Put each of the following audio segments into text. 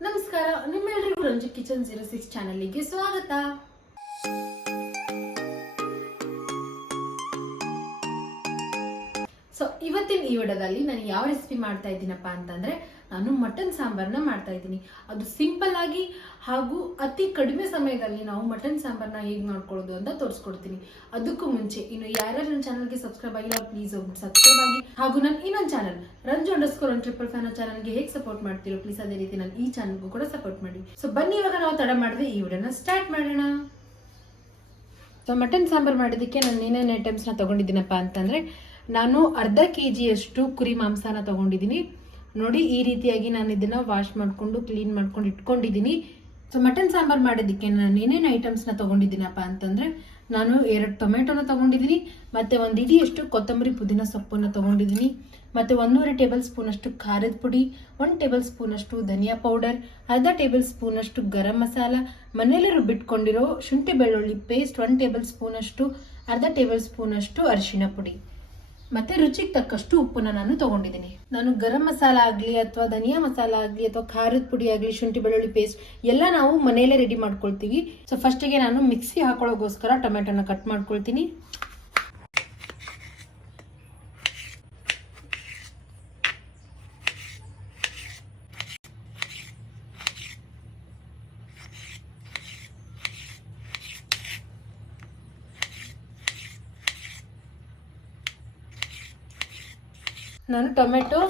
ನಮಸ್ಕಾರ ನಿಮ್ಮೆಲ್ಲರಿಗೂ Ranjit kitchen zero six ಚಾನಲ್ಗೆ ಸ್ವಾಗತ. ಸೊ ಇವತ್ತಿನ ಈ ವಿಡಿಯೋದಲ್ಲಿ ನಾನು ಯಾವ ರೆಸಿಪಿ ಮಾಡ್ತಾ ಇದ್ದೀನಪ್ಪ ಅಂತಂದ್ರೆ ನಾನು ಮಟನ್ ಸಾಂಬಾರನ್ನ ಮಾಡ್ತಾ ಇದ್ದೀನಿ. ಅದು ಸಿಂಪಲ್ ಆಗಿ ಹಾಗೂ ಅತಿ ಕಡಿಮೆ ಸಮಯದಲ್ಲಿ ನಾವು ಮಟನ್ ಸಾಂಬಾರನ್ನ ಹೇಗೆ ಮಾಡ್ಕೊಳ್ಳೋದು ಅಂತ ತೋರಿಸ್ಕೊಡ್ತೀನಿ. ಅದಕ್ಕೂ ಮುಂಚೆ ಇನ್ನು ಯಾರ್ಯಾರು ನನ್ನ ಚಾನಲ್ಗೆ ಸಬ್ಸ್ಕ್ರೈಬ್ ಆಗಿಲ್ಲ ಪ್ಲೀಸ್ ಹೋಗಿ ಸಬ್ಸ್ಕ್ರೈಬ್ ಆಗಿ. ಹಾಗೂ ನನ್ನ ಇನ್ನೊಂದು channel Ranju underscore one triple fan ಚಾನಲ್ಗೆ ಹೇಗೆ ಸಪೋರ್ಟ್ ಮಾಡ್ತೀರೋ ಪ್ಲೀಸ್ ಅದೇ ರೀತಿ ನಾನು ಈ ಚಾನಲ್ಗೂ ಕೂಡ ಸಪೋರ್ಟ್ ಮಾಡಿ. ಸೊ ಬನ್ನಿ, ಇವಾಗ ನಾವು ತಡ ಮಾಡಿದ್ರೆ ಈ ವಿಡಿಯೋನ ಸ್ಟಾರ್ಟ್ ಮಾಡೋಣ. ಸೊ ಮಟನ್ ಸಾಂಬಾರ್ ಮಾಡೋದಕ್ಕೆ ನಾನು ಏನೇನು ಐಟಮ್ಸ್ನ ತೊಗೊಂಡಿದ್ದೀನಪ್ಪ ಅಂತಂದರೆ, ನಾನು ಅರ್ಧ ಕೆ ಜಿಯಷ್ಟು ಕುರಿ ಮಾಂಸನ ತೊಗೊಂಡಿದ್ದೀನಿ. ನೋಡಿ, ಈ ರೀತಿಯಾಗಿ ನಾನು ಇದನ್ನು ವಾಶ್ ಮಾಡಿಕೊಂಡು ಕ್ಲೀನ್ ಮಾಡ್ಕೊಂಡು ಇಟ್ಕೊಂಡಿದ್ದೀನಿ. ಸೊ ಮಟನ್ ಸಾಂಬಾರ್ ಮಾಡೋದಕ್ಕೆ ನಾನು ಏನೇನು ಐಟಮ್ಸ್ನ ತೊಗೊಂಡಿದ್ದೀನಪ್ಪ ಅಂತಂದರೆ, ನಾನು ಎರಡು ಟೊಮೆಟೊನ ತೊಗೊಂಡಿದ್ದೀನಿ, ಮತ್ತು ಒಂದು ಇಡಿಯಷ್ಟು ಕೊತ್ತಂಬರಿ ಪುದೀನ ಸೊಪ್ಪನ್ನು ತೊಗೊಂಡಿದ್ದೀನಿ, ಮತ್ತು ಒಂದೂವರೆ ಟೇಬಲ್ ಸ್ಪೂನಷ್ಟು ಖಾರದ ಪುಡಿ, ಒಂದು ಟೇಬಲ್ ಸ್ಪೂನಷ್ಟು ಧನಿಯಾ ಪೌಡರ್ ಅರ್ಧ ಟೇಬಲ್ ಸ್ಪೂನಷ್ಟು ಗರಂ ಮಸಾಲ ಮನೆಯಲ್ಲೇ ರುಬ್ಬಿಟ್ಕೊಂಡಿರೋ ಶುಂಠಿ ಬೆಳ್ಳುಳ್ಳಿ ಪೇಸ್ಟ್ ಒಂದು ಟೇಬಲ್ ಸ್ಪೂನಷ್ಟು, ಅರ್ಧ ಟೇಬಲ್ ಸ್ಪೂನಷ್ಟು ಅರಿಶಿಣ ಪುಡಿ. ಮತ್ತೆ ರುಚಿಗೆ ತಕ್ಕಷ್ಟು ಉಪ್ಪನ್ನ ನಾನು ತಗೊಂಡಿದ್ದೀನಿ. ನಾನು ಗರಂ ಮಸಾಲ ಆಗಲಿ ಅಥವಾ ಧನಿಯಾ ಮಸಾಲ ಆಗಲಿ ಅಥವಾ ಖಾರದ ಪುಡಿ ಆಗಲಿ, ಶುಂಠಿ, ಬೆಳ್ಳುಳ್ಳಿ ಪೇಸ್ಟ್ ಎಲ್ಲ ನಾವು ಮನೆಯಲ್ಲೇ ರೆಡಿ ಮಾಡ್ಕೊಳ್ತೀವಿ. ಸೊ ಫಸ್ಟಿಗೆ ನಾನು ಮಿಕ್ಸಿ ಹಾಕೊಳ್ಳೋಗೋಸ್ಕರ ಟೊಮೆಟೊನ ಕಟ್ ಮಾಡ್ಕೊಳ್ತೀನಿ. ನಾನು ಟೊಮೆಟೊ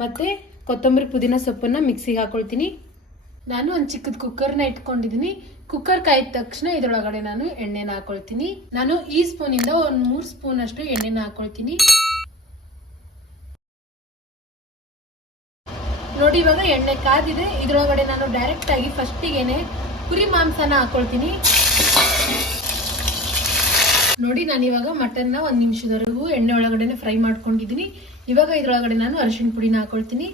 ಮತ್ತು ಕೊತ್ತಂಬರಿ ಪುದೀನ ಸೊಪ್ಪನ್ನು ಮಿಕ್ಸಿಗೆ ಹಾಕೊಳ್ತೀನಿ. ನಾನು ಒಂದು ಚಿಕ್ಕದ ಕುಕ್ಕರ್ನ ಇಟ್ಕೊಂಡಿದ್ದೀನಿ ಕುಕ್ಕರ್ ಕಾಯಿದ ತಕ್ಷಣ ಇದರೊಳಗಡೆ ನಾನು ಎಣ್ಣೆನ ಹಾಕೊಳ್ತೀನಿ. ನಾನು ಈ ಸ್ಪೂನಿಂದ ಒಂದು ಮೂರು ಸ್ಪೂನ್ ಅಷ್ಟು ಎಣ್ಣೆನ ಹಾಕೊಳ್ತೀನಿ. ನೋಡಿ, ಇವಾಗ ಎಣ್ಣೆ ಕಾದಿದೆ. ಇದರೊಳಗಡೆ ನಾನು ಡೈರೆಕ್ಟ್ ಆಗಿ ಫಸ್ಟಿಗೆನೆ ಕುರಿ ಮಾಂಸನ ಹಾಕೊಳ್ತೀನಿ. ನೋಡಿ, ನಾನು ಇವಾಗ ಮಟನ್ನ ಒಂದು ನಿಮಿಷದವರೆಗೂ ಎಣ್ಣೆ ಒಳಗಡೆನೆ ಫ್ರೈ ಮಾಡ್ಕೊಂಡಿದ್ದೀನಿ ಇವಾಗ ಇದ್ರೊಳಗಡೆ ನಾನು ಅರಿಶಿಣ ಪುಡಿನ ಹಾಕೊಳ್ತೀನಿ.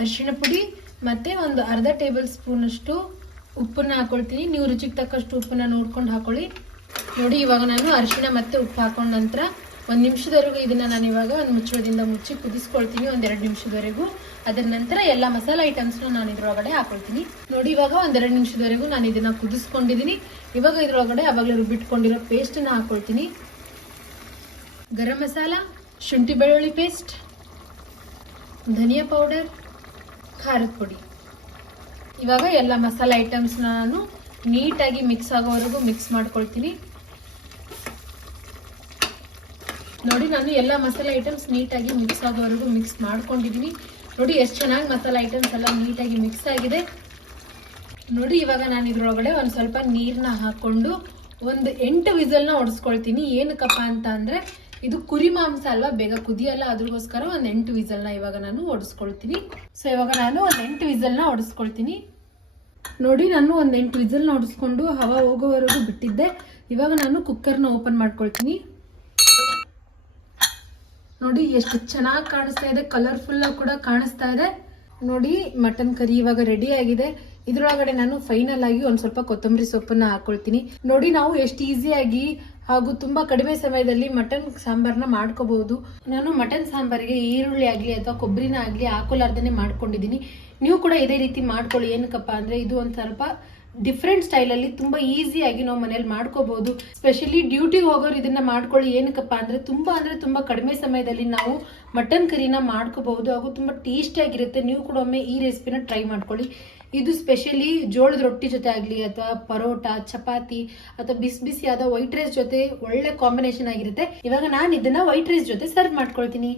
ಅರಿಶಿಣ ಪುಡಿ ಮತ್ತೆ ಒಂದು ಅರ್ಧ ಟೇಬಲ್ ಸ್ಪೂನ್ ಅಷ್ಟು ಉಪ್ಪನ್ನ ಹಾಕೊಳ್ತೀನಿ. ನೀವು ರುಚಿಗೆ ತಕ್ಕಷ್ಟು ಉಪ್ಪನ್ನ ನೋಡ್ಕೊಂಡು ಹಾಕೊಳ್ಳಿ. ನೋಡಿ, ಇವಾಗ ನಾನು ಅರಿಶಿಣ ಮತ್ತೆ ಉಪ್ಪು ಹಾಕೊಂಡ ನಂತರ ಒಂದು ನಿಮಿಷದವರೆಗೂ ಇದನ್ನ ನಾನು ಇವಾಗ ಒಂದು ಮುಚ್ಚಳದಿಂದ ಮುಚ್ಚಿ ಕುದಿಸ್ಕೊಳ್ತೀನಿ. ಒಂದು ಎರಡು ನಿಮಿಷದವರೆಗೂ. ಅದರ ನಂತರ ಎಲ್ಲ ಮಸಾಲ ಐಟಮ್ಸ್ನ ನಾನು ಇದರೊಳಗಡೆ ಹಾಕೊಳ್ತೀನಿ. ನೋಡಿ, ಇವಾಗ ಒಂದೆರಡು ನಿಮಿಷದವರೆಗೂ ನಾನು ಇದನ್ನ ಕುದಿಸ್ಕೊಂಡಿದ್ದೀನಿ ಇವಾಗ ಇದರೊಳಗಡೆ ಅವಾಗಲೇ ರುಬ್ಬಿಟ್ಕೊಂಡಿರೋ ಪೇಸ್ಟನ್ನ ಹಾಕೊಳ್ತೀನಿ. ಗರಂ ಮಸಾಲ ಶುಂಠಿ ಬೆಳ್ಳುಳ್ಳಿ ಪೇಸ್ಟ್ ಧನಿಯಾ ಪೌಡರ್ ಖಾರದ ಪುಡಿ. ಇವಾಗ ಎಲ್ಲ ಮಸಾಲೆ ಐಟಮ್ಸ್ನ ನಾನು ನೀಟಾಗಿ ಮಿಕ್ಸ್ ಆಗೋವರೆಗೂ ಮಿಕ್ಸ್ ಮಾಡ್ಕೊಳ್ತೀನಿ. ನೋಡಿ, ನಾನು ಎಲ್ಲ ಮಸಾಲೆ ಐಟಮ್ಸ್ ನೀಟಾಗಿ ಮಿಕ್ಸ್ ಆಗೋವರೆಗೂ ಮಿಕ್ಸ್ ಮಾಡ್ಕೊಂಡಿದ್ದೀನಿ. ನೋಡಿ, ಎಷ್ಟು ಚೆನ್ನಾಗಿ ಮಸಾಲೆ ಐಟಮ್ಸ್ ಎಲ್ಲ ನೀಟಾಗಿ ಮಿಕ್ಸ್ ಆಗಿದೆ. ನೋಡಿ, ಇವಾಗ ನಾನು ಇದರೊಳಗಡೆ ಒಂದು ಸ್ವಲ್ಪ ನೀರನ್ನ ಹಾಕ್ಕೊಂಡು ಒಂದು ಎಂಟು ವಿಸಲ್ನ ಹೊಡೆಸ್ಕೊಳ್ತೀನಿ ಏನಕ್ಕಪ್ಪ ಅಂತ ಅಂದರೆ ಇದು ಕುರಿ ಮಾಂಸ ಅಲ್ವಾ? ಬೇಗ ಕುದಿಯಲ್ಲ, ಅದ್ರಗೋಸ್ಕರ ಒಂದು ಎಂಟು ವಿಸಲ್ನ ಇವಾಗ ನಾನು ಹೊಡೆಸ್ಕೊಳ್ತೀನಿ ಸೊ ಇವಾಗ ನಾನು ಒಂದು ಎಂಟು ವಿಸಲ್ನ ಹೊಡೆಸ್ಕೊಳ್ತೀನಿ ನೋಡಿ, ನಾನು ಒಂದು ಎಂಟು ವಿಸಲ್ನ ಹೊಡೆಸ್ಕೊಂಡು ಹವಾ ಹೋಗೋವರೆಗೂ ಬಿಟ್ಟಿದ್ದೆ. ಇವಾಗ ನಾನು ಕುಕ್ಕರ್ನ ಓಪನ್ ಮಾಡ್ಕೊಳ್ತೀನಿ. ನೋಡಿ, ಎಷ್ಟು ಚೆನ್ನಾಗಿ ಕಾಣಿಸ್ತಾ ಇದೆ. ಕಲರ್ಫುಲ್ ಕೂಡ ಕಾಣಿಸ್ತಾ ಇದೆ. ನೋಡಿ ಮಟನ್ ಕರಿ ಇವಾಗ ರೆಡಿ ಆಗಿದೆ. ಇದರೊಳಗಡೆ ನಾನು ಫೈನಲ್ ಆಗಿ ಒಂದ್ ಸ್ವಲ್ಪ ಕೊತ್ತಂಬರಿ ಸೊಪ್ಪನ್ನ ಹಾಕೊಳ್ತೀನಿ. ನೋಡಿ, ನಾವು ಎಷ್ಟು ಈಸಿಯಾಗಿ ಹಾಗೂ ತುಂಬಾ ಕಡಿಮೆ ಸಮಯದಲ್ಲಿ ಮಟನ್ ಸಾಂಬಾರ್ನ ಮಾಡ್ಕೋಬಹುದು. ನಾನು ಮಟನ್ ಸಾಂಬಾರಿಗೆ ಈರುಳ್ಳಿ ಆಗ್ಲಿ ಅಥವಾ ಕೊಬ್ಬರಿನ ಆಗ್ಲಿ ಹಾಕೋಲಾರ್ದೇನೆ ಮಾಡ್ಕೊಂಡಿದ್ದೀನಿ. ನೀವು ಕೂಡ ಇದೇ ರೀತಿ ಮಾಡ್ಕೊಳ್ಳಿ. ಏನಕ್ಕಪ್ಪ ಅಂದ್ರೆ ಇದು ಒಂದ್ ಸ್ವಲ್ಪ ಡಿಫ್ರೆಂಟ್ ಸ್ಟೈಲಲ್ಲಿ ತುಂಬ ಈಸಿಯಾಗಿ ನಾವು ಮನೇಲಿ ಮಾಡ್ಕೋಬಹುದು ಸ್ಪೆಷಲಿ ಡ್ಯೂಟಿಗೆ ಹೋಗೋರು ಇದನ್ನ ಮಾಡ್ಕೊಳ್ಳಿ. ಏನಕ್ಕಪ್ಪ ಅಂದ್ರೆ ತುಂಬಾ ಅಂದ್ರೆ ತುಂಬಾ ಕಡಿಮೆ ಸಮಯದಲ್ಲಿ ನಾವು ಮಟನ್ ಕರಿನ ಮಾಡ್ಕೋಬಹುದು ಹಾಗೂ ತುಂಬಾ ಟೇಸ್ಟಿಯಾಗಿರುತ್ತೆ ನೀವು ಕೂಡ ಒಮ್ಮೆ ಈ ರೆಸಿಪಿನ ಟ್ರೈ ಮಾಡ್ಕೊಳ್ಳಿ. ಇದು ಸ್ಪೆಷಲಿ ಜೋಳದ ರೊಟ್ಟಿ ಜೊತೆ ಆಗಲಿ ಅಥವಾ ಪರೋಟ, ಚಪಾತಿ ಅಥವಾ ಬಿಸಿ ಬಿಸಿಯಾದ ವೈಟ್ ರೈಸ್ ಜೊತೆ ಒಳ್ಳೆ ಕಾಂಬಿನೇಷನ್ ಆಗಿರುತ್ತೆ. ಇವಾಗ ನಾನು ಇದನ್ನ ವೈಟ್ ರೈಸ್ ಜೊತೆ ಸರ್ವ್ ಮಾಡ್ಕೊಳ್ತೀನಿ.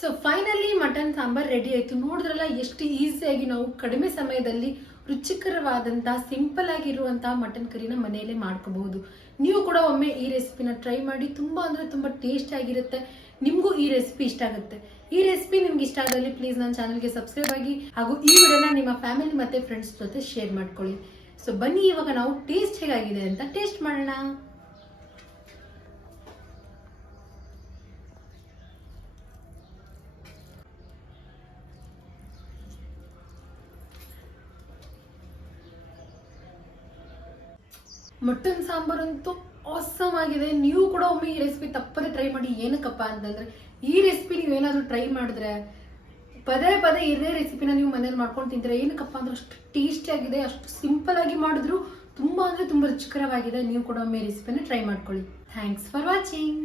So finally mutton sambar ready ಆಯ್ತು. ನೋಡಿದ್ರಲ್ಲ, ಎಷ್ಟು ಈಸಿಯಾಗಿ ನಾವು ಕಡಿಮೆ ಸಮಯದಲ್ಲಿ ರುಚಿಕರವಾದಂಥ ಸಿಂಪಲ್ ಆಗಿರುವಂತಹ ಮಟನ್ ಕರಿನ ಮನೆಯಲ್ಲೇ ಮಾಡ್ಕೋಬಹುದು. ನೀವು ಕೂಡ ಒಮ್ಮೆ ಈ ರೆಸಿಪಿನ ಟ್ರೈ ಮಾಡಿ. ತುಂಬಾ ಅಂದ್ರೆ ತುಂಬಾ ಟೇಸ್ಟ್ ಆಗಿರುತ್ತೆ. ನಿಮಗೂ ಈ ರೆಸಿಪಿ ಇಷ್ಟ ಆಗುತ್ತೆ. ಈ ರೆಸಿಪಿ ನಿಮ್ಗೆ ಇಷ್ಟ ಆದಲ್ಲಿ ಪ್ಲೀಸ್ ನನ್ನ ಚಾನಲ್ಗೆ ಸಬ್ಸ್ಕ್ರೈಬ್ ಆಗಿ ಹಾಗೂ ಈ ವಿಡಿಯೋನ ನಿಮ್ಮ ಫ್ಯಾಮಿಲಿ ಮತ್ತೆ ಫ್ರೆಂಡ್ಸ್ ಜೊತೆ ಶೇರ್ ಮಾಡ್ಕೊಳ್ಳಿ. ಸೊ ಬನ್ನಿ, ಇವಾಗ ನಾವು ಟೇಸ್ಟ್ ಹೇಗಾಗಿದೆ ಅಂತ ಟೇಸ್ಟ್ ಮಾಡೋಣ. ಮಟನ್ ಸಾಂಬಾರ್ ಅಂತೂ ಆಸಮ್ ಆಗಿದೆ. ನೀವು ಕೂಡ ಒಮ್ಮೆ ಈ ರೆಸಿಪಿ ತಪ್ಪದೆ ಟ್ರೈ ಮಾಡಿ ಏನಕ್ಕಪ್ಪ ಅಂತಂದ್ರೆ, ಈ ರೆಸಿಪಿ ನೀವೇನಾದ್ರೂ ಟ್ರೈ ಮಾಡಿದ್ರೆ, ಪದೇ ಪದೇ ಇದೇ ರೆಸಿಪಿನ ನೀವು ಮನೇಲಿ ಮಾಡ್ಕೊಂಡು ತಿಂದ್ರೆ ಏನಕ್ಕಪ್ಪ ಅಂದ್ರೆ ಅಷ್ಟು ಟೇಸ್ಟಿ ಆಗಿದೆ, ಅಷ್ಟು ಸಿಂಪಲ್ ಆಗಿ ಮಾಡಿದ್ರು ತುಂಬಾ ಅಂದ್ರೆ ತುಂಬಾ ರುಚಿಕರವಾಗಿದೆ. ನೀವು ಕೂಡ ಒಮ್ಮೆ ರೆಸಿಪಿನ ಟ್ರೈ ಮಾಡ್ಕೊಳ್ಳಿ. Thanks for watching